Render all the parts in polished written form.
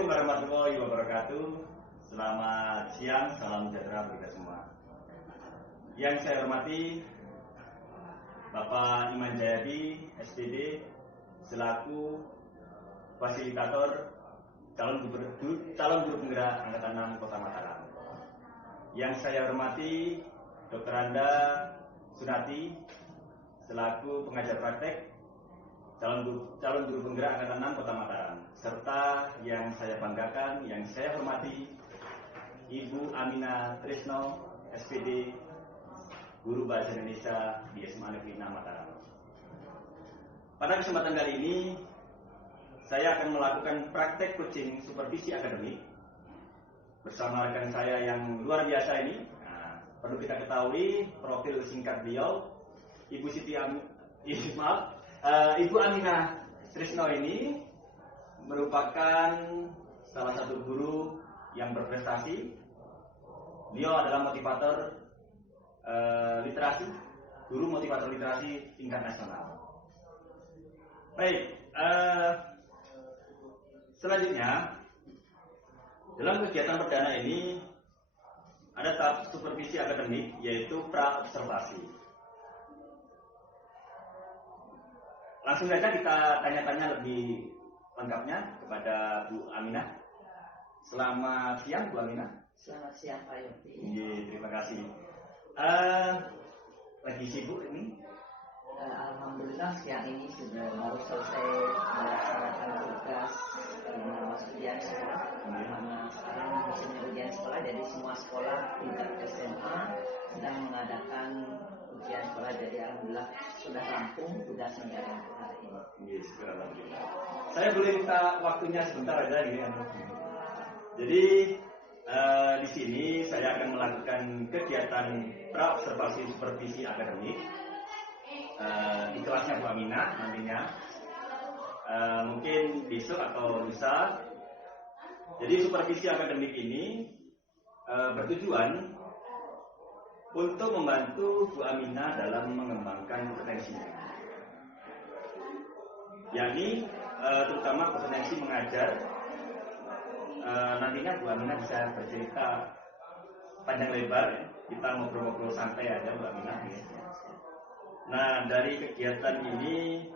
Assalamualaikum warahmatullahi wabarakatuh. Selamat siang, salam sejahtera bagi kita semua. Yang saya hormati Bapak Iman Jayadi, SPD, selaku fasilitator calon guru penggerak Angkatan 6 Kota Mataram. Yang saya hormati Dr. Anda Sunati, selaku pengajar praktek calon guru penggerak Angkatan 6 Kota Mataram, serta yang saya banggakan, yang saya hormati Ibu Aminah Trisno, SPD, Guru Bahasa Indonesia di SMA Negeri 6 Mataram. Pada kesempatan kali ini, saya akan melakukan praktek coaching supervisi akademik bersama rekan saya yang luar biasa ini. Nah, perlu kita ketahui profil singkat beliau, Ibu Aminah Trisno ini merupakan salah satu guru yang berprestasi. Beliau adalah motivator literasi, guru motivator literasi tingkat nasional. Baik, selanjutnya dalam kegiatan perdana ini ada tahap supervisi akademik, yaitu pra-observasi. Langsung saja kita tanya-tanya lebih lengkapnya kepada Bu Aminah. Selamat siang, Bu Aminah. Selamat siang, Pak Yopi. Iya, terima kasih. Lagi sibuk ini? Alhamdulillah siang ini sudah baru selesai melaksanakan tugas ujian sekolah. Karena sekarang musimnya ujian sekolah, jadi semua sekolah tingkat SMA sedang mengadakan ujian sekolah. Jadi alhamdulillah sudah rampung tugasnya untuk hari ini. Iya, alhamdulillah. Saya boleh minta waktunya sebentar aja ini. Jadi di sini saya akan melakukan kegiatan pra-observasi supervisi akademik di kelasnya Bu Aminah nantinya, mungkin besok atau lusa. Jadi supervisi akademik ini bertujuan untuk membantu Bu Aminah dalam mengembangkan kompetensinya, yakni terutama kompetensi mengajar. Nantinya Bu Aminah bisa bercerita panjang lebar, ya. Kita ngobrol-ngobrol santai aja Bu Aminah. Ya. Nah, dari kegiatan ini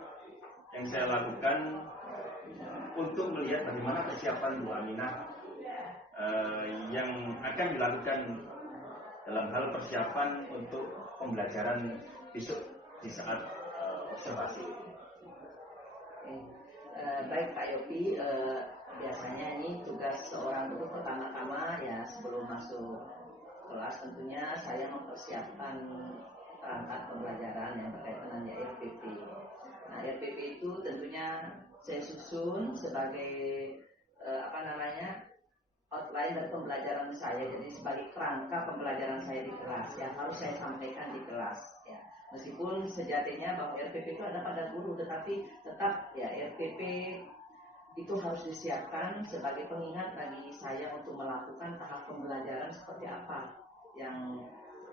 yang saya lakukan untuk melihat bagaimana persiapan Bu Aminah yang akan dilakukan dalam hal persiapan untuk pembelajaran besok di saat observasi. Baik Pak Yopi, biasanya ini tugas seorang guru pertama-tama ya sebelum masuk kelas tentunya saya mempersiapkan perangkat pembelajaran yang berkaitan dengan RPP. Nah, RPP itu tentunya saya susun sebagai outline dari pembelajaran saya, jadi sebagai kerangka pembelajaran saya di kelas yang harus saya sampaikan di kelas. Ya. Meskipun sejatinya bahwa RPP itu ada pada guru, tetapi tetap ya RPP itu harus disiapkan sebagai pengingat bagi saya untuk melakukan tahap pembelajaran seperti apa yang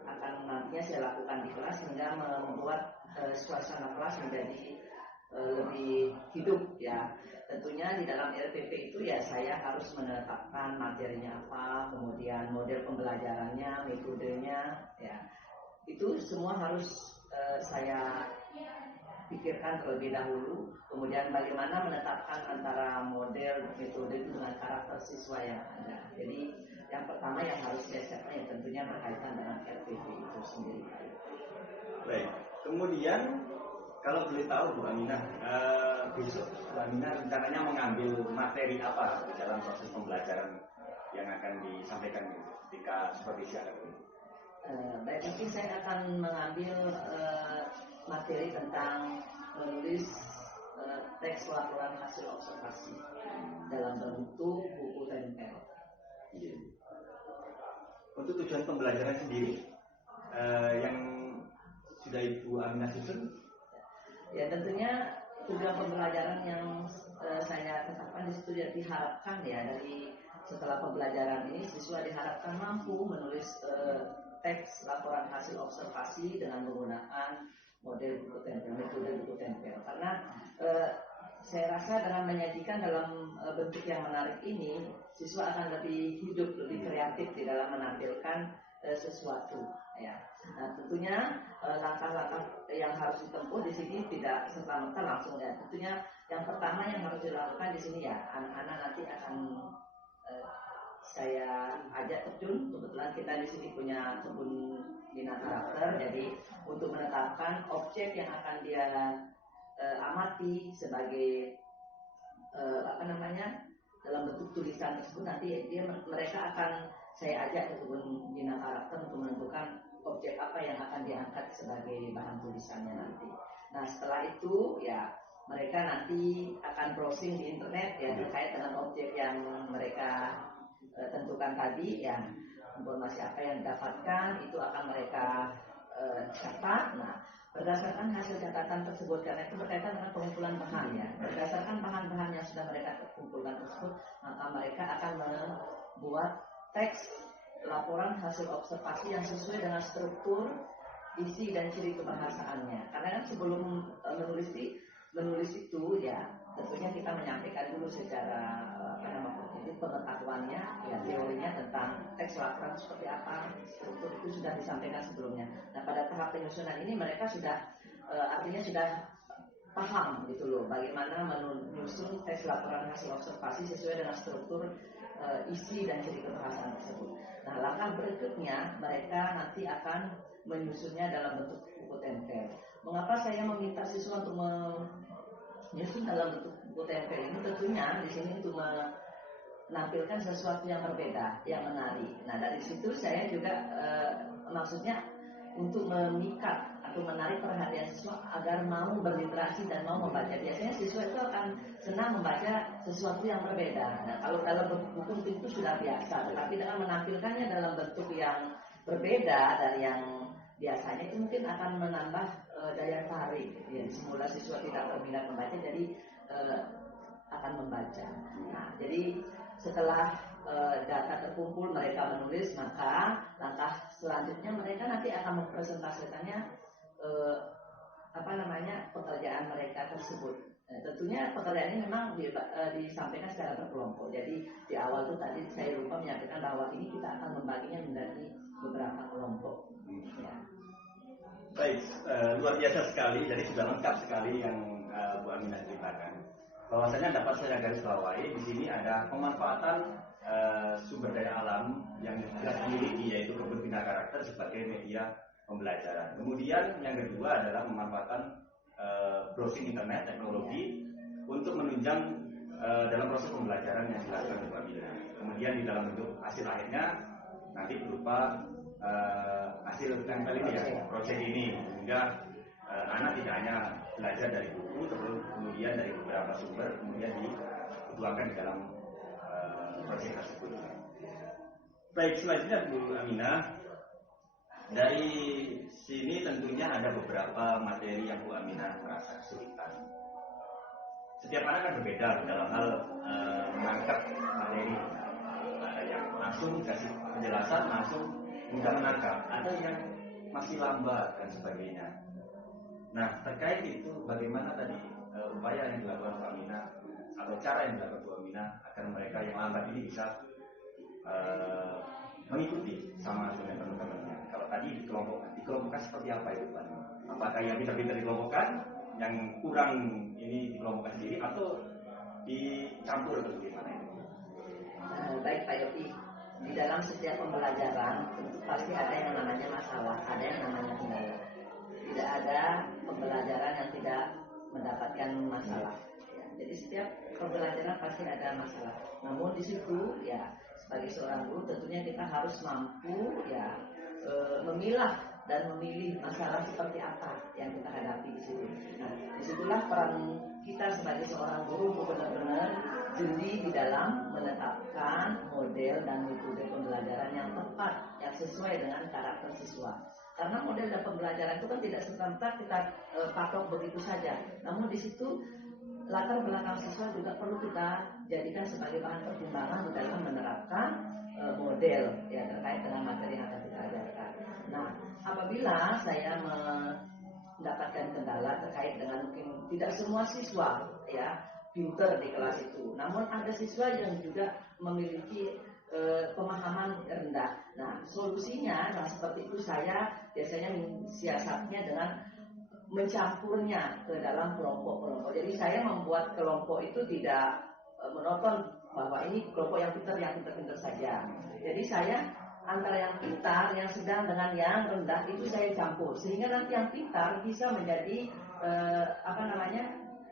akan nantinya saya lakukan di kelas, sehingga membuat suasana kelas menjadi lebih hidup ya. Tentunya di dalam RPP itu ya saya harus menetapkan materinya apa, kemudian model pembelajarannya, metodenya ya. Itu semua harus saya pikirkan terlebih dahulu. Kemudian bagaimana menetapkan antara model metode itu dengan karakter siswa yang ada. Jadi yang pertama yang harus saya siapkan ya tentunya berkaitan dengan RPP itu sendiri. Baik. Kemudian kalau boleh tahu Bu Aminah, besok Bu Aminah rencananya mengambil materi apa di dalam proses pembelajaran yang akan disampaikan ketika supervisi akademik? Baik, mungkin saya akan mengambil materi tentang menulis teks laporan hasil observasi dalam bentuk buku tempel. Iya. Untuk tujuan pembelajaran sendiri yang sudah Ibu Aminah susun? Ya tentunya tujuan pembelajaran yang saya tetapkan di situ diharapkan ya dari setelah pembelajaran ini siswa diharapkan mampu menulis teks laporan hasil observasi dengan menggunakan model buku tempel, metode buku tempel. Karena saya rasa dengan menyajikan dalam bentuk yang menarik ini, siswa akan lebih hidup, lebih kreatif di dalam menampilkan sesuatu. Ya. Nah, tentunya langkah-langkah yang harus ditempuh di sini tidak serta-merta langsung ya. Tentunya yang pertama yang harus dilakukan di sini ya, anak-anak nanti akan saya ajak terjun. Kebetulan kita di sini punya kebun bina karakter, jadi untuk menetapkan objek yang akan dia amati sebagai dalam bentuk tulisan tersebut, nanti mereka akan saya ajak ke kebun bina karakter untuk menentukan objek apa yang akan diangkat sebagai bahan tulisannya nanti. Nah, setelah itu ya mereka nanti akan browsing di internet ya terkait dengan objek yang mereka tentukan tadi ya, informasi apa yang didapatkan itu akan mereka catat. Nah, berdasarkan hasil catatan tersebut, karena itu berkaitan dengan pengumpulan bahan ya, berdasarkan bahan-bahan yang sudah mereka kumpulkan tersebut, maka mereka akan membuat teks laporan hasil observasi yang sesuai dengan struktur, isi dan ciri kebahasaannya. Karena kan sebelum menulis itu ya, tentunya kita menyampaikan dulu secara pengetahuannya ya, teorinya tentang teks laporan seperti apa, struktur itu sudah disampaikan sebelumnya. Nah, pada tahap penyusunan ini mereka sudah artinya sudah paham gitu loh, bagaimana menyusun teks laporan hasil observasi sesuai dengan struktur, isi dan ciri kebahasaan tersebut. Nah, langkah berikutnya mereka nanti akan menyusunnya dalam bentuk buku tempel. Mengapa saya meminta siswa untuk menyusun dalam bentuk buku tempel ini? Tentunya di sini untuk menampilkan sesuatu yang berbeda, yang menarik. Nah, dari situ saya juga maksudnya untuk memikat atau menarik perhatian siswa agar mau berliterasi dan mau membaca. Biasanya siswa itu akan senang membaca sesuatu yang berbeda. Nah, kalau dalam buku itu sudah biasa, tetapi dengan menampilkannya dalam bentuk yang berbeda dari yang biasanya, itu mungkin akan menambah daya tarik. Ya, semula siswa tidak berminat membaca, jadi akan membaca. Nah, jadi setelah data terkumpul, mereka menulis, maka langkah selanjutnya mereka nanti akan mempresentasikannya pekerjaan mereka tersebut. Tentunya pekerjaan ini memang disampaikan secara berkelompok. Jadi di awal itu tadi saya lupa menyampaikan bahwa ini kita akan membaginya menjadi beberapa kelompok. Ya. Baik, luar biasa sekali. Jadi sudah lengkap sekali yang Bu Aminah ceritakan. Bahwasanya dapat saya garis bawahi di sini ada pemanfaatan sumber daya alam yang kita miliki, yaitu kebun bina karakter sebagai media pembelajaran. Kemudian yang kedua adalah pemanfaatan browsing internet teknologi untuk menunjang dalam proses pembelajaran yang dilakukan Bu Aminah. Kemudian di dalam bentuk hasil akhirnya nanti berupa hasil tempel ini ya, proyek ini, sehingga anak tidak hanya belajar dari buku, kemudian dari beberapa sumber, kemudian dituangkan di dalam proyek tersebut. Baik, selanjutnya Bu Aminah, dari sini tentunya ada beberapa materi yang Bu Aminah merasa kesulitan. Setiap anak kan berbeda dalam hal menangkap materi. Ada yang langsung dikasih penjelasan, langsung mudah menangkap, ada yang masih lambat dan sebagainya. Nah, terkait itu bagaimana tadi upaya yang dilakukan Bu Aminah atau cara yang dilakukan Bu Aminah agar mereka yang lambat ini bisa mengikuti sama dengan teman-temannya. Kalau tadi dikelompokkan seperti apa itu Pak? Apakah yang pintar-pintar dikelompokkan, yang kurang ini dikelompokkan sendiri, atau dicampur atau bagaimana itu? Baik Pak Yopi, di dalam setiap pembelajaran tentu pasti ada yang namanya masalah, ada yang namanya kendala. Tidak ada pembelajaran yang tidak mendapatkan masalah. Ya, jadi setiap pembelajaran pasti ada masalah. Namun di situ ya, sebagai seorang guru tentunya kita harus mampu ya memilah dan memilih masalah seperti apa yang kita hadapi di situ. Nah, disitulah peran kita sebagai seorang guru untuk benar-benar jeli di dalam menetapkan model dan metode pembelajaran yang tepat, yang sesuai dengan karakter siswa. Karena model dan pembelajaran itu kan tidak serta-merta kita patok begitu saja. Namun di situ latar belakang siswa juga perlu kita jadikan sebagai bahan pertimbangan dalam menerapkan model ya terkait dengan materi yang akan kita ajarkan. Nah, apabila saya mendapatkan kendala terkait dengan mungkin tidak semua siswa ya pinter di kelas itu. Namun ada siswa yang juga memiliki pemahaman rendah. Nah, solusinya nah seperti itu saya biasanya mensiasatnya dengan mencampurnya ke dalam kelompok-kelompok. Jadi saya membuat kelompok itu tidak monoton bahwa ini kelompok yang pintar saja. Jadi saya antara yang pintar, yang sedang dengan yang rendah itu saya campur sehingga nanti yang pintar bisa menjadi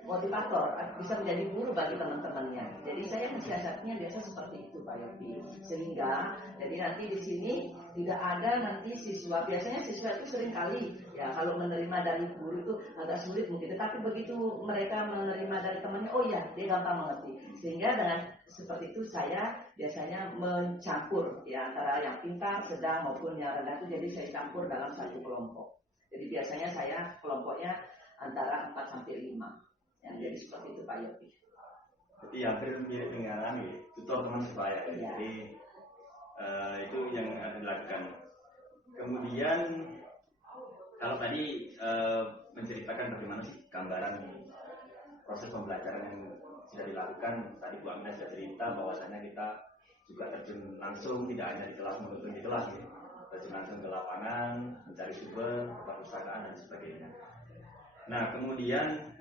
motivator, bisa menjadi guru bagi teman-temannya. Jadi saya mensiasatnya biasa seperti itu Pak Yopi. Sehingga jadi nanti di sini tidak ada nanti siswa. Biasanya siswa itu sering kali ya kalau menerima dari guru itu agak sulit mungkin. Tetapi begitu mereka menerima dari temannya, oh ya dia gampang mengerti. Sehingga dengan seperti itu saya biasanya mencampur ya antara yang pintar, sedang maupun yang rendah itu. Jadi saya campur dalam satu kelompok. Jadi biasanya saya kelompoknya antara 4 sampai 5. Ya, jadi seperti itu Pak Yopi. Jadi hampir mirip dengan tutor teman sebaya. Ya. Jadi itu yang dilakukan. Kemudian kalau tadi menceritakan bagaimana sih gambaran proses pembelajaran yang sudah dilakukan, tadi Bu Aminah sudah cerita bahwasanya kita juga terjun langsung, tidak hanya di kelas menuntun di kelas, ya. Terjun langsung ke lapangan, mencari sumber, perpustakaan dan sebagainya. Nah, kemudian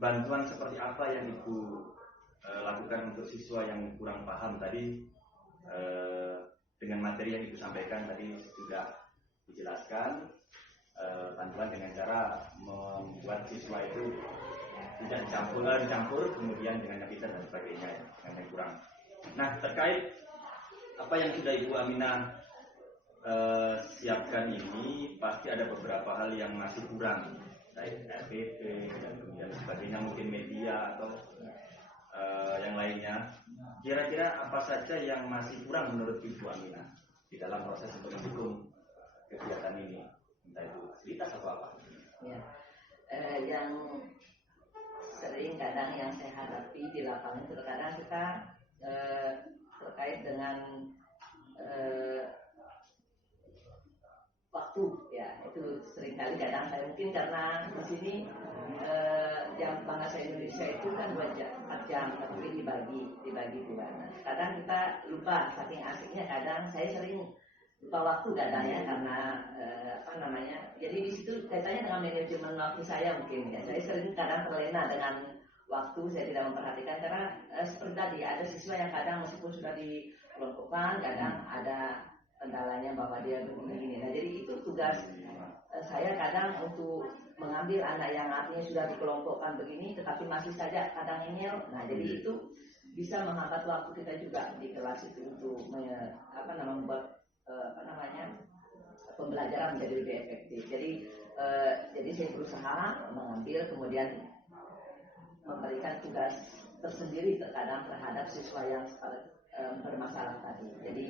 bantuan seperti apa yang Ibu lakukan untuk siswa yang kurang paham tadi dengan materi yang Ibu sampaikan tadi sudah dijelaskan, bantuan dengan cara membuat siswa itu tidak dicampur kemudian dengan yang pintar dan sebagainya, dengan yang kurang. Nah, terkait apa yang sudah Ibu Aminah siapkan ini, pasti ada beberapa hal yang masih kurang, baik RPP dan kemudian sebagainya, mungkin media atau yang lainnya. Kira-kira apa saja yang masih kurang menurut Ibu Aminah di dalam proses untuk mendukung kegiatan ini, entah itu fasilitas atau apa? Ya, yang sering kadang yang saya hadapi di lapangan terkadang kita terkait dengan waktu ya, itu seringkali kadang saya mungkin karena di sini jam bahasa Indonesia itu kan 4 jam tapi dibagi 2. Kadang kita lupa saking asiknya, kadang saya sering lupa waktu kadang ya karena jadi di situ kaitannya dengan manajemen waktu saya mungkin ya. Saya sering kadang terlena dengan waktu, saya tidak memperhatikan karena seperti tadi ada siswa yang kadang meskipun sudah dikelompokkan kadang ada kendalanya bahwa dia begini. Nah, jadi itu tugas saya kadang untuk mengambil anak yang artinya sudah dikelompokkan begini tetapi masih saja kadang ngeyel. Nah, jadi itu bisa menghambat waktu kita juga di kelas itu untuk membuat pembelajaran menjadi lebih efektif. Jadi saya berusaha mengambil kemudian memberikan tugas tersendiri terkadang terhadap siswa yang bermasalah tadi. Jadi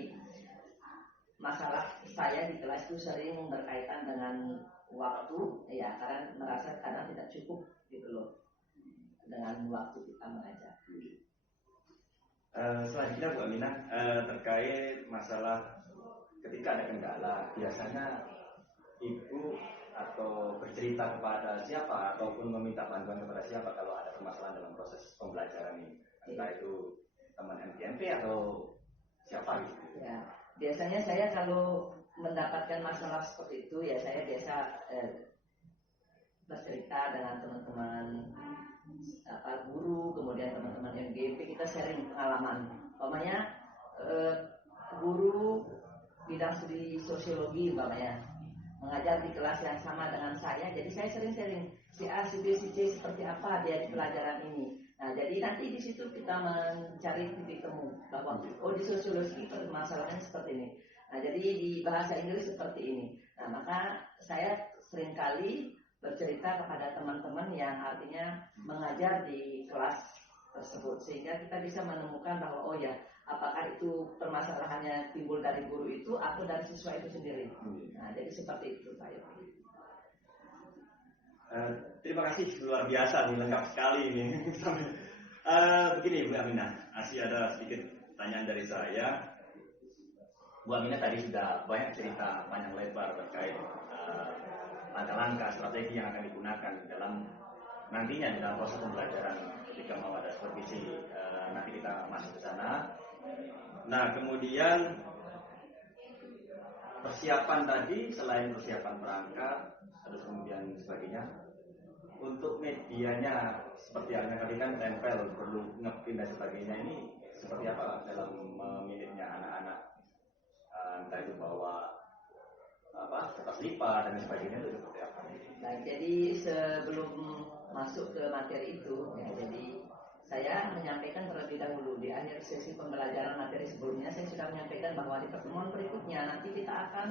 masalah saya di kelas itu sering berkaitan dengan waktu ya, karena merasa kadang tidak cukup gitu loh dengan waktu kita mengajar. Selanjutnya Bu Aminah, terkait masalah ketika ada kendala, biasanya Ibu atau bercerita kepada siapa ataupun meminta bantuan kepada siapa kalau ada permasalahan dalam proses pembelajaran ini, entah itu teman MTMP atau siapa gitu? Ya, biasanya saya kalau mendapatkan masalah seperti itu ya saya biasa bercerita dengan teman-teman guru, kemudian teman-teman MGP, kita sharing pengalaman. Umpamanya guru bidang studi sosiologi umpamanya mengajar di kelas yang sama dengan saya, jadi saya sering sharing si A, si B, si C seperti apa dia di pelajaran ini. Nah, jadi nanti di situ kita mencari titik temu bahwa di sosiologi permasalahannya seperti ini. Nah, jadi di bahasa Inggris seperti ini. Nah, maka saya seringkali bercerita kepada teman-teman yang artinya mengajar di kelas tersebut sehingga kita bisa menemukan bahwa apakah itu permasalahannya timbul dari guru itu atau dari siswa itu sendiri. Nah, jadi seperti itu Pak Yopi. Terima kasih, luar biasa nih, lengkap sekali ini. Begini Bu Aminah, masih ada sedikit pertanyaan dari saya. Bu Aminah tadi sudah banyak cerita panjang lebar terkait langkah-langkah strategi yang akan digunakan dalam nantinya dalam proses pembelajaran ketika mau ada supervisi, nanti kita masuk ke sana. Nah, kemudian persiapan tadi, selain persiapan perangkat terus kemudian sebagainya, untuk medianya seperti halnya tadi kan tempel, perlu ngepin dan sebagainya, ini seperti apa dalam memilihnya anak-anak, entah itu bawa kertas lipat dan sebagainya, itu seperti apa? Nah, jadi sebelum masuk ke materi itu, ya, jadi saya menyampaikan terlebih dahulu di akhir sesi pembelajaran materi sebelumnya, saya sudah menyampaikan bahwa di pertemuan berikutnya nanti kita akan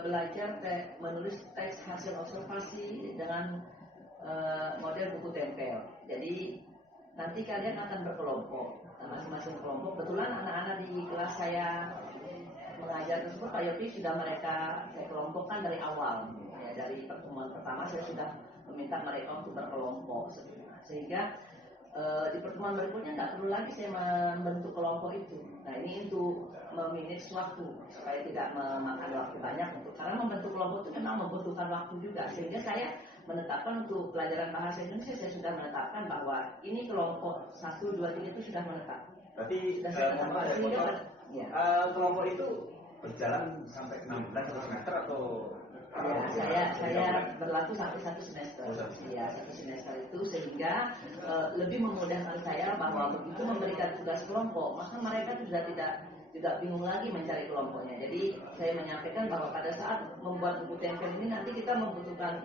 belajar menulis teks hasil observasi dengan model buku tempel. Jadi nanti kalian akan berkelompok, masing-masing kelompok. Kebetulan anak-anak di kelas saya mengajar tersebut, Pak Yopi sudah saya kelompokkan dari awal. Ya, dari pertemuan pertama saya sudah meminta mereka untuk berkelompok, sehingga di pertemuan berikutnya nggak perlu lagi saya membentuk kelompok itu. Nah, ini untuk memanage waktu supaya tidak memakan waktu banyak, karena membentuk kelompok itu memang membutuhkan waktu juga. Sehingga saya menetapkan untuk pelajaran bahasa Indonesia, saya sudah menetapkan bahwa ini kelompok 1, 2, 3 itu sudah menetap. Berarti kelompok itu berjalan sampai 6 bulan 1 semester atau? Ya, saya berlaku sampai 1 semester. Ya, 1 semester itu, sehingga lebih memudahkan saya bahwa begitu memberikan tugas kelompok, maka mereka sudah tidak bingung lagi mencari kelompoknya. Jadi saya menyampaikan bahwa pada saat membuat buku tempel ini nanti kita membutuhkan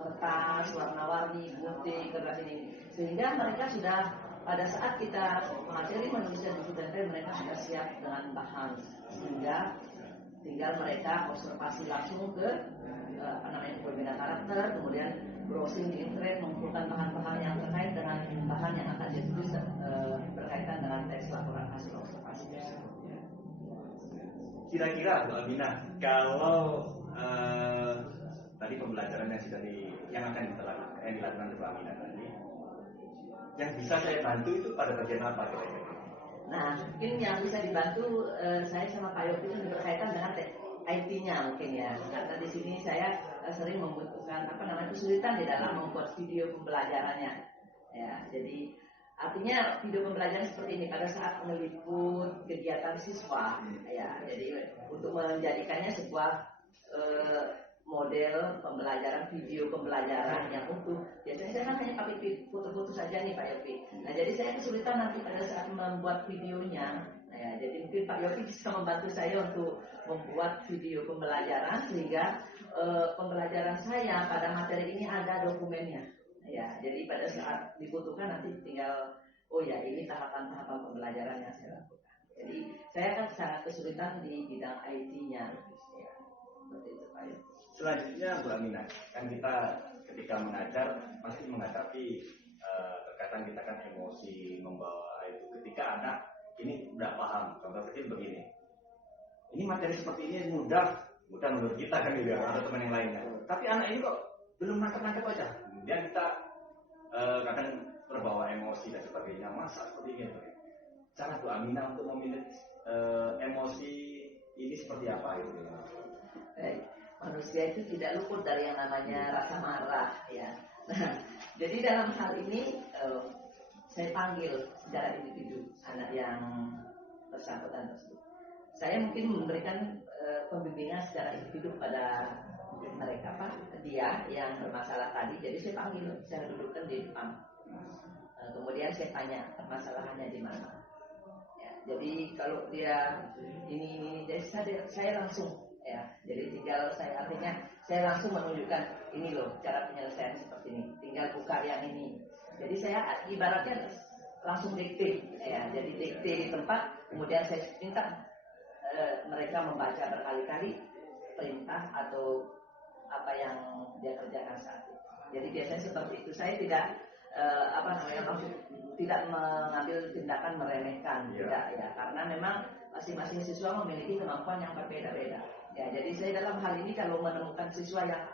kertas, warna-warni, gunting, kertas ini, sehingga mereka sudah pada saat kita materi menuliskan buku tempel, mereka sudah siap dengan bahan, sehingga tinggal mereka observasi langsung ke pembina karakter, kemudian browsing di internet, mengumpulkan bahan-bahan yang terkait dengan bahan yang akan ditulis berkaitan dengan teks laporan hasil observasi. Kira-kira Bu Aminah, kalau tadi pembelajaran yang akan dilakukan Bu Aminah tadi, yang bisa saya bantu itu pada bagian apa kira-kira? Nah, mungkin yang bisa dibantu saya sama Pak Yopi itu berkaitan dengan IT-nya mungkin ya. Karena di sini saya sering membutuhkan kesulitan di dalam membuat video pembelajarannya. Ya, jadi artinya video pembelajaran seperti ini pada saat meliput kegiatan siswa, ya. Jadi untuk menjadikannya sebuah model pembelajaran, video pembelajaran yang utuh. Biasanya saya kan hanya pakai foto-foto saja nih Pak Yopi. Nah, jadi saya kesulitan nanti pada saat membuat videonya. Nah, ya, jadi mungkin Pak Yopi bisa membantu saya untuk membuat video pembelajaran sehingga pembelajaran saya pada materi ini ada dokumennya. Ya, jadi pada saat dibutuhkan nanti tinggal ini tahapan-tahapan pembelajaran yang saya lakukan. Jadi saya kan sangat kesulitan di bidang IT-nya. Ya, seperti itu Pak Yopi. Selanjutnya Bu Aminah, kan kita ketika mengajar pasti menghadapi terkadang kita kan emosi membawa itu. Ketika anak ini tidak paham, contoh kecil begini, ini materi seperti ini mudah menurut kita kan juga atau teman yang lainnya. Tapi anak ini kok belum nangkep aja. Kemudian kita kadang terbawa emosi dan sebagainya. Masa seperti ini? Cara Bu Aminah untuk memilih emosi ini seperti apa itu? Manusia itu tidak luput dari yang namanya rasa marah, ya. Nah, jadi dalam hal ini saya panggil secara individu anak yang bersangkutan tersebut. Saya mungkin memberikan pembimbingan secara individu pada mereka, dia yang bermasalah tadi. Jadi saya panggil, saya dudukkan di depan. Kemudian saya tanya permasalahannya di mana. Ya, jadi kalau dia ini, jadi saya langsung. Ya, jadi tinggal saya langsung menunjukkan ini loh cara penyelesaian seperti ini. Tinggal buka yang ini. Jadi saya ibaratnya langsung dikte, ya. Jadi dikte di tempat, kemudian saya minta mereka membaca berkali-kali perintah atau apa yang dia kerjakan saat itu. Jadi biasanya seperti itu. Saya tidak tidak mengambil tindakan meremehkan, tidak ya, karena memang masing-masing siswa memiliki kemampuan yang berbeda-beda. Ya, jadi saya dalam hal ini kalau menemukan siswa yang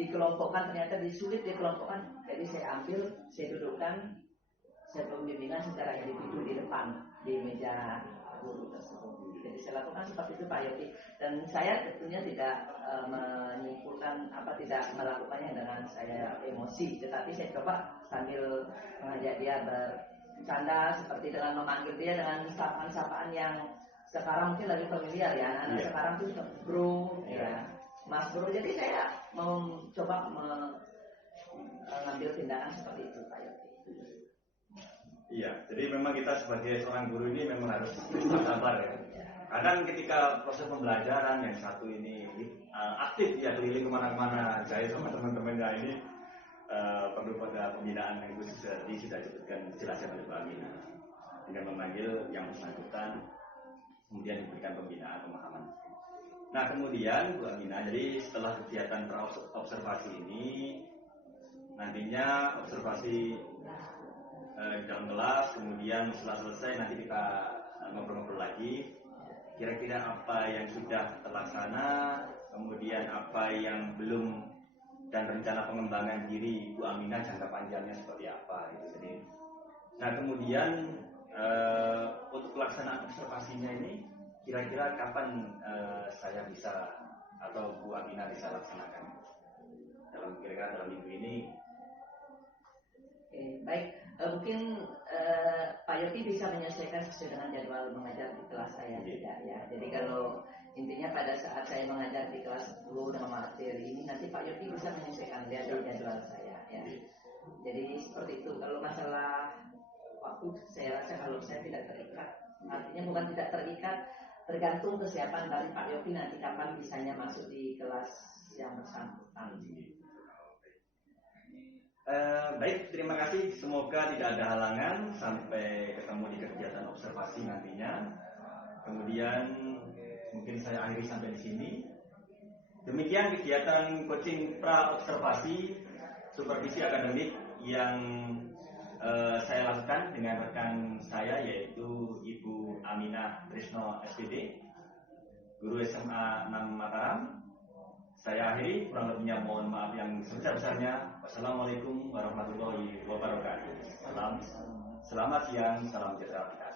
dikelompokkan ternyata sulit dikelompokkan, jadi saya ambil, saya dudukkan, saya pembimbingan secara individu di depan. depan di meja guru tersebut. Jadi saya lakukan seperti itu Pak Yopi, dan saya tentunya tidak menyimpulkan tidak melakukannya dengan saya emosi, tetapi saya coba sambil mengajak dia bercanda, seperti dengan memanggil dia dengan sapaan-sapaan yang sekarang mungkin lagi familiar ya, anak-anak sekarang tuh bro, ya mas bro. Jadi saya mau coba mengambil tindakan seperti itu Pak Yopi. Iya, jadi memang kita sebagai seorang guru ini memang harus sabar ya. Kadang ketika proses pembelajaran yang satu ini aktif ya, keliling kemana-mana, saya sama teman-temannya ini perlu pada pembinaan yang khusus tadi sudah disebutkan jelasnya oleh Pak Amina, dengan memanggil yang bersangkutan, kemudian diberikan pembinaan pemahaman. Nah kemudian Bu Amina, jadi setelah kegiatan observasi ini, nantinya observasi di dalam kelas, kemudian setelah selesai nanti kita ngobrol-ngobrol lagi, kira-kira apa yang sudah terlaksana, kemudian apa yang belum, dan rencana pengembangan diri Bu Amina jangka panjangnya seperti apa gitu. Jadi, nah kemudian untuk pelaksanaan observasinya ini kira-kira kapan saya bisa atau Bu Amina bisa laksanakan kira-kira dalam minggu ini? Oke, baik. Mungkin Pak Yopi bisa menyesuaikan sesuai dengan jadwal mengajar di kelas saya tidak ya. Jadi kalau intinya pada saat saya mengajar di kelas 10 dengan materi ini, nanti Pak Yopi bisa menyesuaikan dia di jadwal saya ya. Jadi seperti itu. Kalau masalah waktu, saya rasa kalau saya tidak terikat, artinya bukan tidak terikat, tergantung kesiapan dari Pak Yopi nanti kapan bisanya masuk di kelas yang bersangkutan. Baik, terima kasih. Semoga tidak ada halangan sampai ketemu di kegiatan observasi nantinya. Kemudian mungkin saya akhiri sampai di sini. Demikian kegiatan coaching pra observasi supervisi akademik yang saya lakukan dengan rekan saya, yaitu Ibu Aminah Trisno SPD, guru SMA 6 Mataram. Saya akhiri, kurang lebihnya mohon maaf yang sebesar-besarnya. Wassalamualaikum warahmatullahi wabarakatuh. Selamat siang, salam sejahtera.